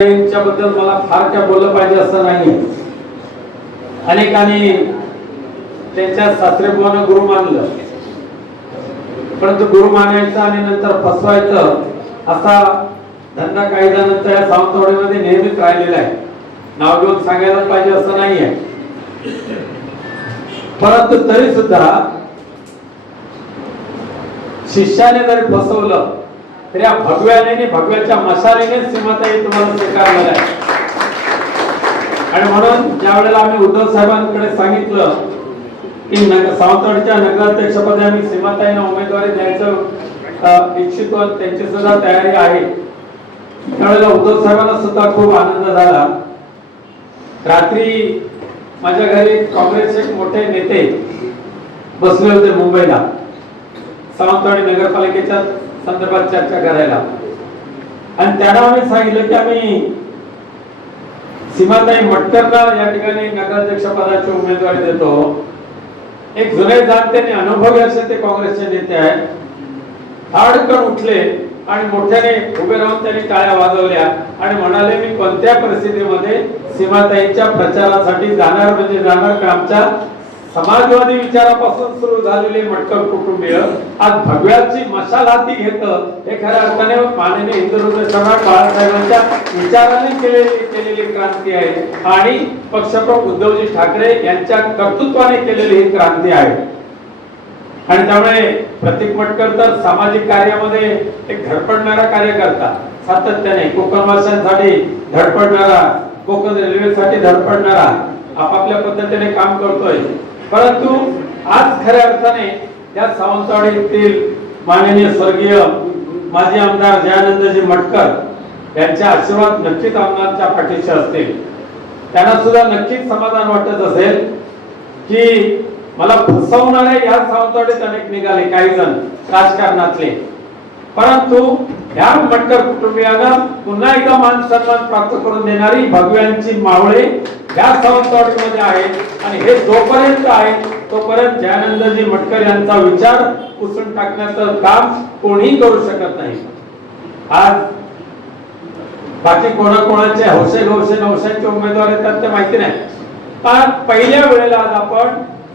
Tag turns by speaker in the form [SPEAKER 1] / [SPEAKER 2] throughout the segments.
[SPEAKER 1] यांच्याबद्दल मला फार काय बोललं पाहिजे असं नाही अनेकांनी त्यांच्या सासरे बुवानं गुरु मानलं. परंतु गुरु मानायचं आणि नंतर फसवायचं असा धंदा कायद्यानंतर या सावंतवाडीमध्ये नेहमीच राहिलेला आहे. नाव घेऊन सांगायलाच पाहिजे असं नाही आहे परंतु तरी सुद्धा शिष्याने जरी फसवलं तर या भगव्याने भगव्याच्या मशालीने सीमाताई तुम्हाला स्वीकारलेला आहे. आणि म्हणून ज्या वेळेला आम्ही उद्धव साहेबांकडे सांगितलं की नग- सावंतवाडीच्या नगराध्यक्षपदी आम्ही सीमाताईंना उमेदवारी द्यायचं इच्छितो आणि त्यांची सुद्धा तयारी आहे. त्यावेळेला उद्धव साहेबांना सुद्धा खूप आनंद झाला. रात्री माझ्या घरी काँग्रेसचे मोठे नेते बसले होते मुंबईला. सावंतवाडी नगरपालिकेच्या संदर्भात चर्चा करायला. आणि त्यांना आम्ही सांगितलं की आम्ही सीमाताई मटकरला या ठिकाणी नगराध्यक्ष पदाची उमेदवारी देतो. एक जुने जाणते आणि अनुभवी असे ते काँग्रेसचे नेते आहेत. हाडकण उठले आणि मोठ्याने उभे राहून त्यांनी टाळ्या वाजवल्या आणि म्हणाले मी कोणत्या परिस्थितीमध्ये सीमाताईच्या प्रचारासाठी जाणार म्हणजे जाणार का आमच्या समाजवादी विचारापासून सुरू झालेले मटकर कुटुंबीय आज भगव्याची मशाल हाती घेत हे खऱ्या अर्थाने माननीय हिंदुत्व सम्राट बाळासाहेबांच्या विचाराने केलेली केलेली क्रांती आहे. आणि पक्षप्रमुख उद्धवजी ठाकरे यांच्या कर्तृत्वाने केलेली ही क्रांती आहे. आणि त्यामुळे प्रतीक मटकर तर सामाजिक कार्यामध्ये एक धडपडणारा कार्यकर्ता सातत्याने कोकणवासियांसाठी धडपडणारा कोकण रेल्वेसाठी धडपडणारा आपापल्या पद्धतीने काम करतोय. परंतु आज खऱ्या अर्थाने या सावंतवाडीतील माननीय स्वर्गीय माजी आमदार जयानंदजी मटकर यांचे आशीर्वाद नक्कीच आमदारच्या पाठीशी असतील. त्यांना सुद्धा नक्कीच समाधान वाटत असेल की मला फसवणारे या सावंतवाडीत अनेक निघाले काही जण राजकारणातले. परंतु या मटकर कुटुंबियांना पुन्हा एकदा मान सन्मान प्राप्त करून देणारी भगव्यांची मावळे या सावंतवाडीमध्ये आहेत. आणि हे जोपर्यंत आहे तोपर्यंत जयानंदजी मटकर यांचा विचार पुसून टाकण्याचं काम कोणीही करू शकत नाही. आज बाकी कोणाकोणाचे हौसे गौसे नवशांचे उमेदवार येतात ते माहिती नाही. पण पहिल्या वेळेला आज आपण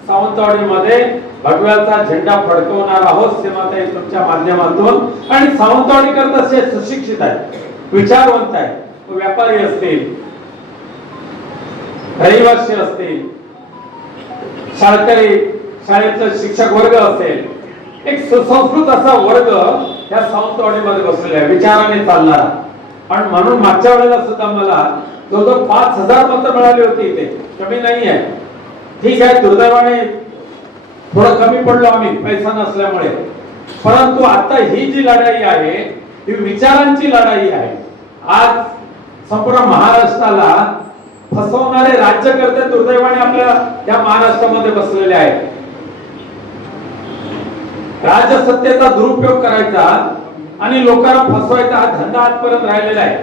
[SPEAKER 1] सावंतवाडीमध्ये भगव्याचा झेंडा फडकवणार आहोत सीमाताई तुमच्या माध्यमातून. आणि सावंतवाडीकर तसे सुशिक्षित आहेत विचारवंत आहेत. व्यापारी असतील रहिवासी असतील शाळकरी शाळेचा शिक्षक वर्ग असेल एक सुसंस्कृत असा वर्ग या सावंतवाडीमध्ये बसलेला आहे विचाराने चालणारा. आणि म्हणून मागच्या वेळेला सुद्धा मला जवळजवळ पाच हजार मतं मिळाली होती इथे. कमी नाही आहे ठीक आहे दुर्दैवाने थोडं कमी पडलो आम्ही पैसा नसल्यामुळे. परंतु आता ही जी लढाई आहे ही विचारांची लढाई आहे. आज संपूर्ण महाराष्ट्राला फसवणारे राज्यकर्ते दुर्दैवाने आपल्या या महाराष्ट्रामध्ये बसलेले आहेत. राजसत्तेचा दुरुपयोग करायचा आणि लोकांना फसवायचा हा धंदा आजपर्यंत राहिलेला आहे.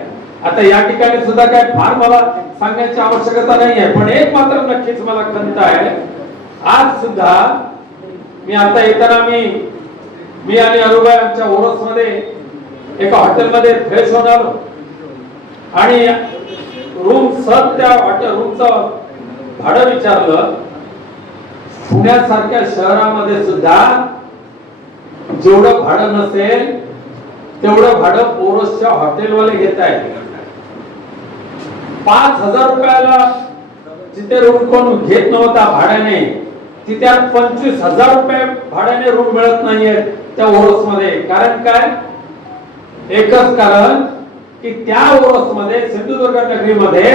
[SPEAKER 1] आता या ठिकाणी सुद्धा काय फार मला सांगण्याची आवश्यकता नाही आहे पण एक मात्र नक्कीच मला खंत आहे. आज सुद्धा मी आता येताना मी मी आणि अरुबाई आमच्या ओरसमध्ये एका हॉटेलमध्ये फ्रेश होऊन आलो आणि रूम सहज त्या हॉटेल रूमचं भाडं विचारलं. पुण्यासारख्या शहरामध्ये सुद्धा जेवढं भाडं नसेल तेवढं भाडं पोरसच्या हॉटेलवाले घेत आहेत पाच हजार रुपयाला जिथे रूम कोण घेत नव्हता भाड्याने तिथे पंचवीस हजार रुपये भाड्याने रूम मिळत नाहीये त्या ओरसमध्ये कारण काय? एकच कारण की त्या ओरसमध्ये सिंधुदुर्ग नगरीमध्ये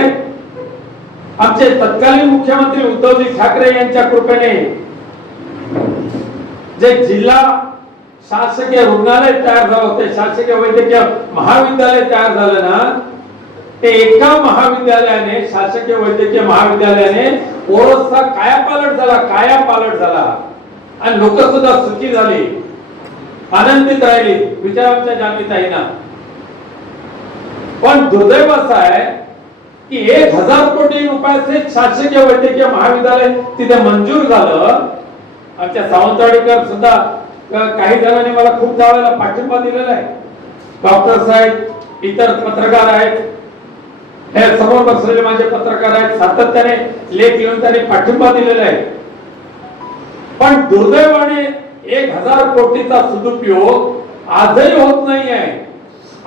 [SPEAKER 1] आमचे तत्कालीन मुख्यमंत्री उद्धवजी ठाकरे यांच्या कृपेने जे जिल्हा शासकीय रुग्णालय तयार झालं होते शासकीय वैद्यकीय महाविद्यालय तयार झालं ना ते एका महाविद्यालयाने शासकीय वैद्यकीय महाविद्यालयाने ओरसचा कायापालट झाला कायापालट झाला. आणि लोक सुद्धा सुखी झाली. आनंदित राहिली विचार आहे ना पण दुर्दैव असं आहे की एक हजार कोटी रुपयाचे शासकीय वैद्यकीय महाविद्यालय तिथे मंजूर झालं. आमच्या सावंतवाडीकर सुद्धा काही जणांनी मला खूप जावायला पाठिंबा दिलेला आहे. डॉक्टर साहेब इतर पत्रकार आहेत हे समोर बसलेले माझे पत्रकार आहेत सातत्याने लेख लिहून त्यांनी पाठिंबा दिलेला आहे. पण दुर्दैवाने एक हजार कोटीचा सदुपयोग आजही होत नाही आहे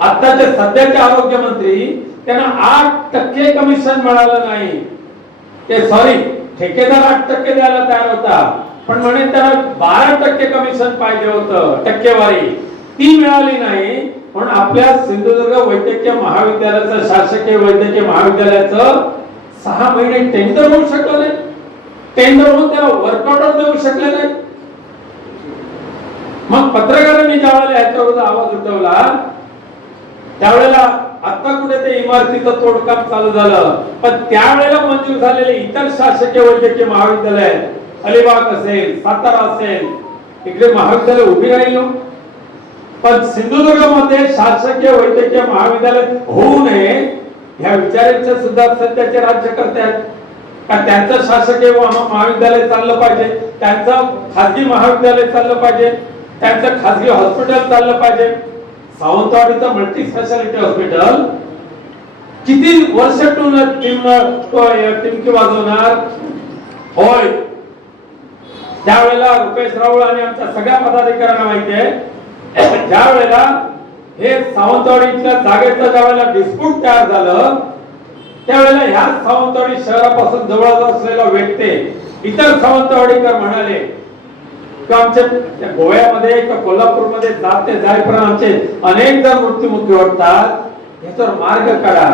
[SPEAKER 1] आताचे सध्याचे आरोग्य मंत्री त्यांना आठ टक्के कमिशन मिळालं नाही. ते सॉरी ठेकेदार आठ टक्के द्यायला तयार होता. पण म्हणे त्याला बारा टक्के कमिशन पाहिजे होतं टक्केवारी. ती मिळाली नाही. पण आपल्या सिंधुदुर्ग वैद्यकीय महाविद्यालयाचं शासकीय वैद्यकीय महाविद्यालयाचं सहा महिने टेंडर होऊ शकलं नाही. टेंडर होऊन त्याला वर्कआउट देऊ शकले नाही. मग पत्रकारांनी ज्यावेळेला याच्यावर आवाज उठवला त्यावेळेला आता कुठे ते इमारतीचं तोडकाम चालू झालं. पण त्यावेळेला मंजूर झालेले इतर शासकीय वैद्यकीय महाविद्यालय अलिबाग असेल सातारा असेल इकडे महाविद्यालय उभी राहिली हो. पण सिंधुदुर्गमध्ये शासकीय वैद्यकीय महाविद्यालय होऊ नये ह्या विचारांचे सुद्धा सध्याचे राज्यकर्ते आहेत. का त्यांचं शासकीय महाविद्यालय चाललं पाहिजे? त्यांचं खाजगी महाविद्यालय चाललं पाहिजे? त्यांचं खाजगी हॉस्पिटल चाललं पाहिजे? सावंतवाडीचं मल्टी स्पेशालिटी हॉस्पिटल किती वर्ष टीम टिमकी वाजवणार? होय. त्यावेळेला रुपेश राऊळ आणि आमच्या सगळ्या पदाधिकाऱ्यांना माहिती आहे. ज्या वेळेला हे सावंतवाडीच्या जागेचं ज्या वेळेला डिस्प्यूट तयार झालं त्यावेळेला ह्या सावंतवाडी शहरापासून जवळ असलेला व्यक्ती इतर सावंतवाडीकर म्हणाले की आमच्या गोव्यामध्ये किंवा कोल्हापूरमध्ये जात ते जायपर्यंत आमचे अनेक जण मृत्यूमुखी वाटतात याच्यावर मार्ग काढा.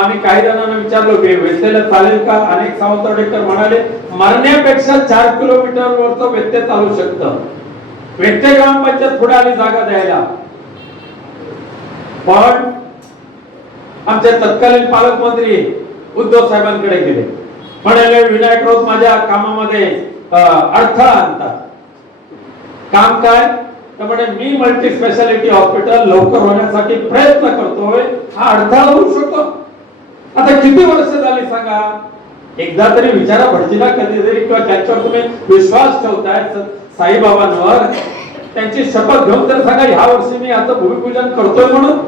[SPEAKER 1] आम्ही काही जणांना विचारलो की व्यत्येला चालेल का? अनेक सावंतवाडीकर म्हणाले मरण्यापेक्षा चार किलोमीटर वरचं व्यत्यय चालू शकतं. व्यत्यय ग्रामपंचायत पुढे आली जागा द्यायला. पण आमचे तत्कालीन पालकमंत्री उद्धव साहेबांकडे गेले. म्हणाले विनायक राऊत माझ्या कामामध्ये अडथळा आणतात. काम काय? तर म्हणे मी मल्टी स्पेशालिटी हॉस्पिटल लवकर होण्यासाठी प्रयत्न करतोय. हा अडथळा होऊ शकतो. आता किती वर्ष झाली सांगा? एकदा तरी विचारा भटजीला कधीतरी किंवा त्यांच्यावर तुम्ही विश्वास ठेवताय साईबाबांवर त्यांची शपथ घेऊन तर सांगा ह्या वर्षी मी आता भूमिपूजन करतोय म्हणून?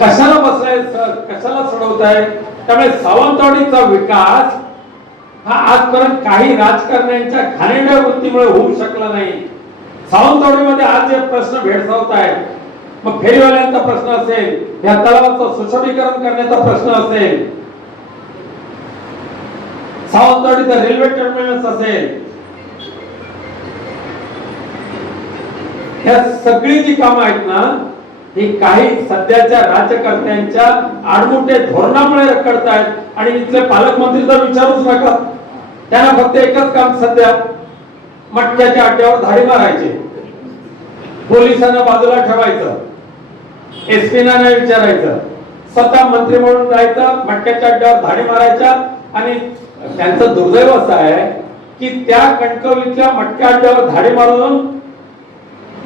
[SPEAKER 1] कशाला बसलाय सर? कशाला सोडवताय? त्यामुळे सावंतवाडीचा विकास हा आजपर्यंत काही राजकारण्यांच्या घाणेरड्या वृत्तीमुळे होऊ शकला नाही. सावंतवाडीमध्ये आज जे प्रश्न भेडसावत आहेत मग फेरीवाल्यांचा प्रश्न असेल या तलावाचं सुशोभीकरण करण्याचा प्रश्न असेल सावंतवाडीचा रेल्वे टर्मिनस असेल ह्या सगळी जी कामं आहेत ना ही काही सध्याच्या राजकर्त्यांच्या आडमोठ्या धोरणामुळे रखडतायत आणि इथले पालकमंत्री तर विचारूच नका. त्यांना फक्त एकच काम सध्या मटक्याच्या अड्ड्यावर धाडी मारायचे. पोलिसांना बाजूला ठेवायचं. एसपी ना नाही विचारायचं. स्वतः मंत्री म्हणून जायचं मटक्याच्या अड्ड्यावर धाडी मारायच्या. आणि त्यांचं दुर्दैव असं आहे की त्या कणकवलीतल्या मटक्या अड्ड्यावर धाडी मारून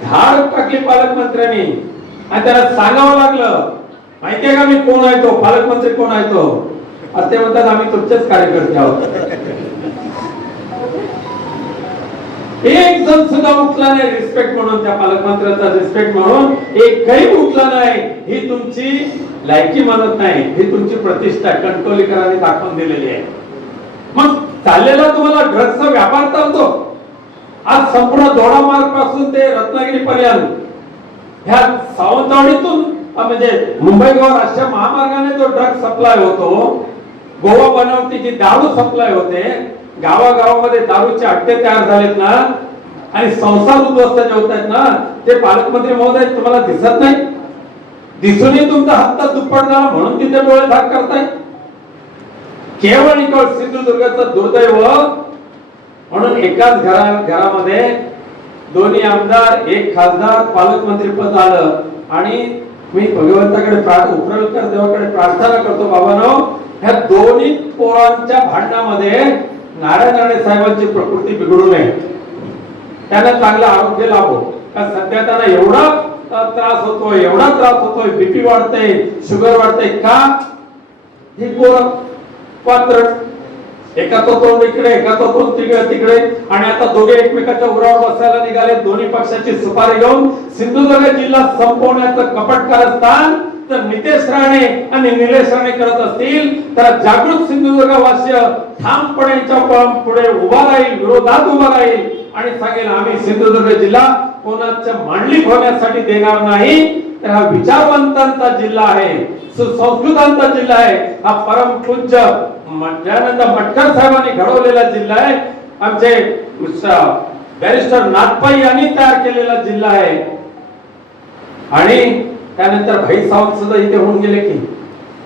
[SPEAKER 1] धाड टाकली पालकमंत्र्यांनी. आणि त्याला सांगावं लागलं माहितीये का मी कोण आहे तो? पालकमंत्री कोण आहे तो? असं ते म्हणतात आम्ही तुमचेच कार्यकर्ते आहोत. एक जण सुद्धा उठला नाही रिस्पेक्ट म्हणून त्या पालकमंत्र्याचा रिस्पेक्ट म्हणून. एकही उठला नाही. ही तुमची लायकी मानत नाही. ही तुमची प्रतिष्ठा कणकवलीकरांनी दाखवून दिलेली आहे. मग चाललेला तुम्हाला ड्रग्सचा व्यापार चालतो. आज संपूर्ण दोडामार्गपासून ते रत्नागिरी पर्यंत ह्या सावंतवाडीतून म्हणजे मुंबई गोवा राष्ट्रीय महामार्गाने जो ड्रग सप्लाय होतो गोवा बनावटीची दारू सप्लाय होते गावागावामध्ये दारूचे अट्टे तयार झालेत ना आणि संसार उद्ध्वस्त जे होत आहेत ना ते पालकमंत्री महोदय तुम्हाला दिसत नाही? दिसूनही तुमचा हत्ता दुप्पट झाला म्हणून तिथे डोळे धाक करताय? केवळ निकोळ सिंधुदुर्गाचं दुर्दैव म्हणून एकाच घरा घरामध्ये दोन्ही आमदार एक खासदार पालकमंत्री पद आलं आणि मी भगवंताकडे प्रार्थ उपरलकर देवाकडे प्रार्थना करतो बाबानो ह्या दोन्ही पोरांच्या भांडणामध्ये नारायण राणे साहेबांची प्रकृती बिघडू नये. त्यांना चांगलं आरोग्य लाभो. कारण सध्या त्यांना एवढा त्रास होतोय एवढा त्रास होतोय बीपी वाढतंय शुगर वाढतंय का? हे पोर पात्र एका तो तोंड इकडे एका तो तोंड तिकडे तिकडे. आणि आता दोघे एकमेकाच्या उरावर बसायला निघाले. दोन्ही पक्षाची सुपारी घेऊन सिंधुदुर्ग जिल्हा संपवण्याचं कपट कारस्थान तर नितेश राणे आणि निलेश राणे करत असतील. तर जागृत सिंधुदुर्ग वास्य ठामपणे पुढे उभा राहील विरोधात उभा राहील. आणि सांगेल आम्ही सिंधुदुर्ग जिल्हा कोणाच्या मांडलिक होण्यासाठी देणार नाही. तर हा विचारवंतांचा जिल्हा आहे सुसंस्कृतांचा जिल्हा आहे हा परम पूज्य दयानंद मटकर साहेबांनी घडवलेला जिल्हा आहे. आमचे बॅरिस्टर नाथपाई यांनी तयार केलेला जिल्हा आहे. आणि त्यानंतर भाई सावंत सुद्धा इथे होऊन गेले की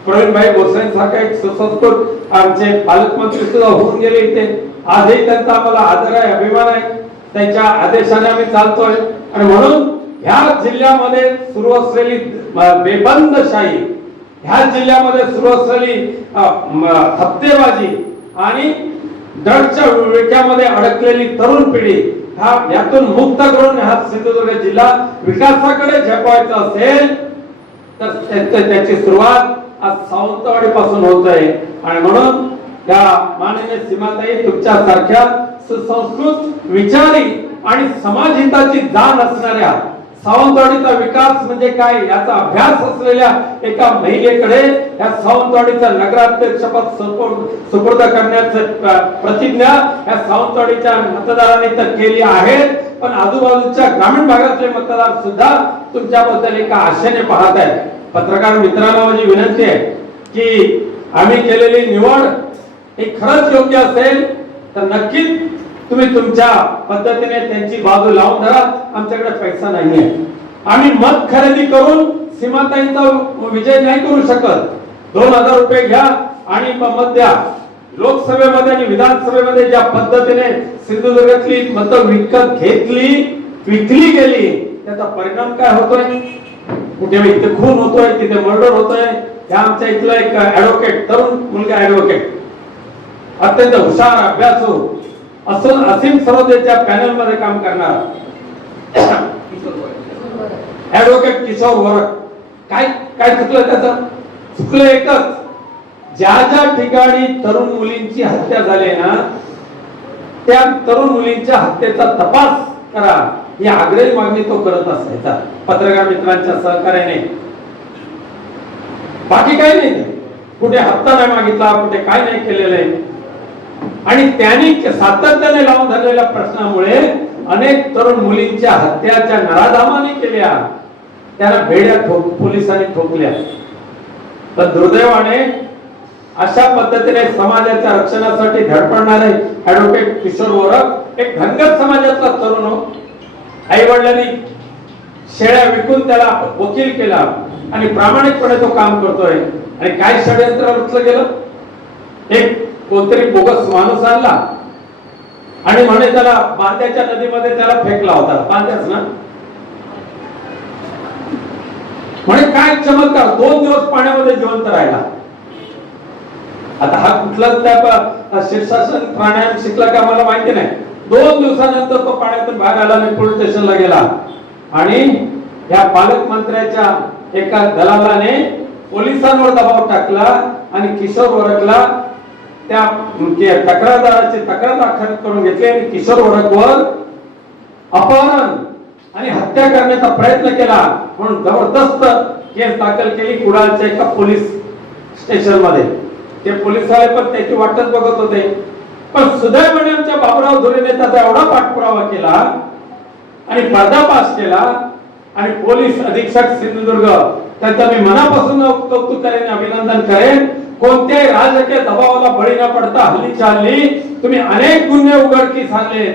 [SPEAKER 1] प्रवीणभाई गोसाई सारखा एक सुसंस्कृत आमचे पालकमंत्री सुद्धा होऊन गेले इथे. आजही त्यांचा आम्हाला आदर आहे अभिमान आहे. त्यांच्या आदेशाने आम्ही चालतोय. आणि म्हणून ह्या जिल्ह्यामध्ये सुरू असलेली बेबंदशाही ह्या जिल्ह्यामध्ये सुरू असलेली अ, आणि ड्रगच्या विळख्यामध्ये अडकलेली तरुण पिढी हा यातून मुक्त करून हा सिंधुदुर्ग जिल्हा विकासाकडे झेपावायचा असेल तर त्याची सुरुवात आज सावंतवाडी पासून होत आहे आणि म्हणून त्या माननीय सीमाताई तुमच्या सारख्या सुसंस्कृत विचारी आणि समाजहिताची जाण असणाऱ्या सावंतवाडीचा विकास म्हणजे काय याचा अभ्यास असलेल्या एका महिलेकडे या सावंतवाडीचा नगराध्यक्षपद सुपूर्द सुपूर्द करण्याचं प्रतिज्ञा या सावंतवाडीच्या मतदारांनी तर केली आहे. पण आजूबाजूच्या ग्रामीण भागातले मतदार सुद्धा तुमच्याबद्दल एका आशेने पाहत आहेत. पत्रकार मित्रांना माझी विनंती आहे की आम्ही केलेली निवड ही खरंच योग्य असेल तर नक्कीच तुम्ही तुमच्या पद्धतीने त्यांची बाजू लावून धरा. आमच्याकडे पैसा नाहीये. आम्ही मत खरेदी करून सीमाताईंचा विजय नाही करू शकत. दोन हजार रुपये घ्या आणि मग मत द्या. लोकसभेमध्ये आणि विधानसभेमध्ये ज्या पद्धतीने सिंधुदुर्गातली मत विकत घेतली विकली गेली त्याचा परिणाम काय होतोय? कुठे इथे खून होतोय तिथे मर्डर होतोय. ह्या आमच्या इथला एक ऍडव्होकेट तरुण मुलगा ऍडव्होकेट अत्यंत हुशार अभ्यासू असं असीम सरोदेच्या पॅनलमध्ये काम करणार. ऍडव्होकेट किशोर वरक. काय काय चुकलं त्याचं? चुकलं एकच. ज्या ज्या ठिकाणी तरुण मुलींची हत्या झाली ना त्या तरुण मुलींच्या हत्येचा तपास करा. ही आग्रही मागणी तो करत असायचा. पत्रकार मित्रांच्या सहकार्याने. बाकी काही नाही. कुठे हप्ता नाही मागितला कुठे काय नाही केलेलं आहे. आणि त्यांनी सातत्याने लावून धरलेल्या प्रश्नामुळे अनेक तरुण मुलींच्या हत्याच्या नराधामाने केल्या. त्यांना भेड्या ठोक पोलिसांनी ठोकल्या. पण दुर्दैवाने अशा पद्धतीने समाजाच्या रक्षणासाठी धडपडणारे ऍडव्होकेट किशोर वरक एक धनगर समाजातला तरुण हो. आई वडिलांनी शेळ्या विकून त्याला वकील केला आणि प्रामाणिकपणे तो काम करतोय. आणि काय षडयंत्र रचलं गेलं? एक कोणतरी बोगस माणूस आणला. आणि म्हणे त्याला बांद्याच्या नदीमध्ये त्याला फेकला होता बांद्याच ना? म्हणे काय चमत्कार? दोन दिवस पाण्यामध्ये जिवंत राहिला. आता हा कुठलाच त्या शीर्षासन प्राणायाम शिकला का मला माहिती नाही. दोन दिवसानंतर तो पाण्यातून बाहेर आला आणि पोलीस स्टेशनला गेला. आणि या पालकमंत्र्याच्या एका दलालाने पोलिसांवर दबाव टाकला आणि किशोर ओळखला. त्या म्हणजे तक्रारदाराची तक्रार दाखल करून घेतली आणि किशोर वरकवर अपहरण आणि हत्या करण्याचा प्रयत्न केला म्हणून जबरदस्त केस दाखल केली कुडाळच्या एका पोलीस स्टेशनमध्ये ते पोलीसवाले पण त्याची वाटच बघत होते. पण सुदैवाने आमच्या बाबुराव धुरेने त्याचा एवढा पाठपुरावा केला आणि पर्दाफाश केला आणि पोलीस अधीक्षक सिंधुदुर्ग त्यांचा मी मनापासून कौतुक करेन अभिनंदन करेन. कोणत्याही राजकीय दबावाला बळी न पडता हल्लीच्या हल्ली तुम्ही अनेक गुन्हे उघडकीस आणले.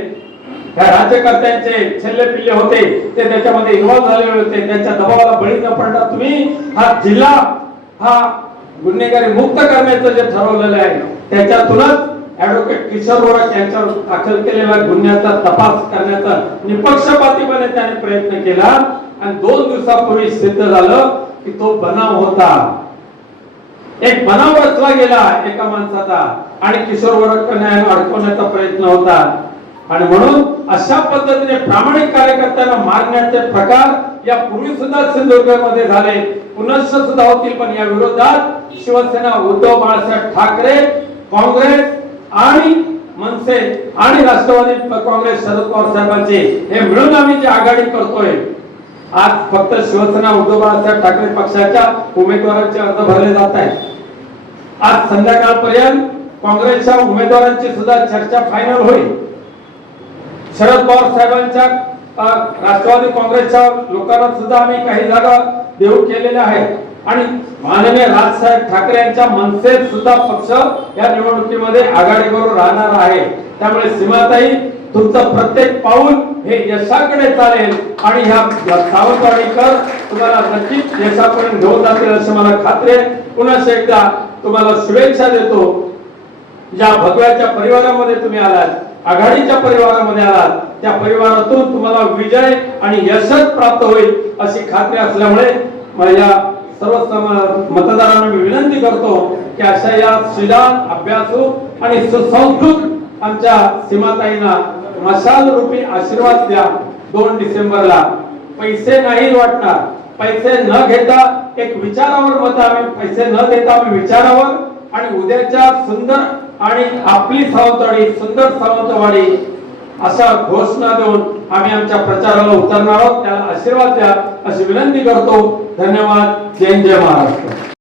[SPEAKER 1] त्या राज्यकर्त्यांचे छल्ले पिल्ले होते ते त्याच्यामध्ये इन्व्हॉल्व झालेले होते त्यांच्या दबावाला बळी न पडता तुम्ही हा जिल्हा हा गुन्हेगारी मुक्त करण्याचं जे ठरवलेलं आहे त्याच्यातूनच ऍडव्होकेट किशोर वोरा यांच्यावर दाखल केलेल्या गुन्ह्याचा तपास करण्याचा निपक्षपातीपणे त्याने प्रयत्न केला. आणि दोन दिवसापूर्वी सिद्ध झालं की तो बनाव होता. एक बनाव रचला गेला एका माणसाचा आणि किशोर न्याय अडकवण्याचा प्रयत्न होता. आणि म्हणून अशा पद्धतीने प्रामाणिक कार्यकर्त्यांना मारण्याचे प्रकार या पूर्वी सुद्धा सिंधुदुर्गमध्ये झाले. पुनश्च सुद्धा होतील पण या विरोधात शिवसेना उद्धव बाळासाहेब ठाकरे काँग्रेस आणि मनसे आणि राष्ट्रवादी काँग्रेस शरद पवार साहेबांचे हे मिळून आम्ही जी आघाडी करतोय आज फक्त शिवसेना उद्धव बाळासाहेब ठाकरे पक्षाच्या उमेदवारांचे अर्ज भरले जात आहेत. आज संध्याकाळपर्यंत काँग्रेसच्या उमेदवारांची सुद्धा चर्चा फायनल होईल. शरद पवार साहेबांच्या राष्ट्रवादी काँग्रेसच्या लोकांना सुद्धा आम्ही काही जागा देऊ केलेल्या आहेत. आणि माननीय राजसाहेब ठाकरे यांच्या मनसेत सुद्धा पक्ष या निवडणुकीमध्ये आघाडीवर राहणार आहे. त्यामुळे सीमाताई तुमचं प्रत्येक पाऊल हे यशाकडे चालेल आणि ह्या सावंतवाडीकर तुम्हाला नक्कीच यशापर्यंत घेऊन जातील असं मला खात्री आहे. पुन्हा एकदा तुम्हाला शुभेच्छा देतो. ज्या भगव्याच्या परिवारामध्ये तुम्ही आलात आघाडीच्या परिवारामध्ये आलात त्या परिवारातून तुम्हाला विजय आणि यशच प्राप्त होईल अशी खात्री असल्यामुळे माझ्या सर्व मतदारांना मी विनंती करतो की अशा या श्रीदान अभ्यासू आणि सुसंस्कृत आमच्या सीमाताईंना मशाल रूपी आशीर्वाद द्या दोन डिसेंबरला. पैसे नाही वाटणार. पैसे न घेता एक विचारावर मत आम्ही पैसे न देता आम्ही विचारावर आणि उद्याच्या सुंदर आणि आपली सावंतवाडी सुंदर सावंतवाडी अशा घोषणा देऊन आम्ही आमच्या प्रचाराला उतरणार आहोत. त्याला आशीर्वाद द्या अशी विनंती करतो. धन्यवाद. जय जय महाराष्ट्र.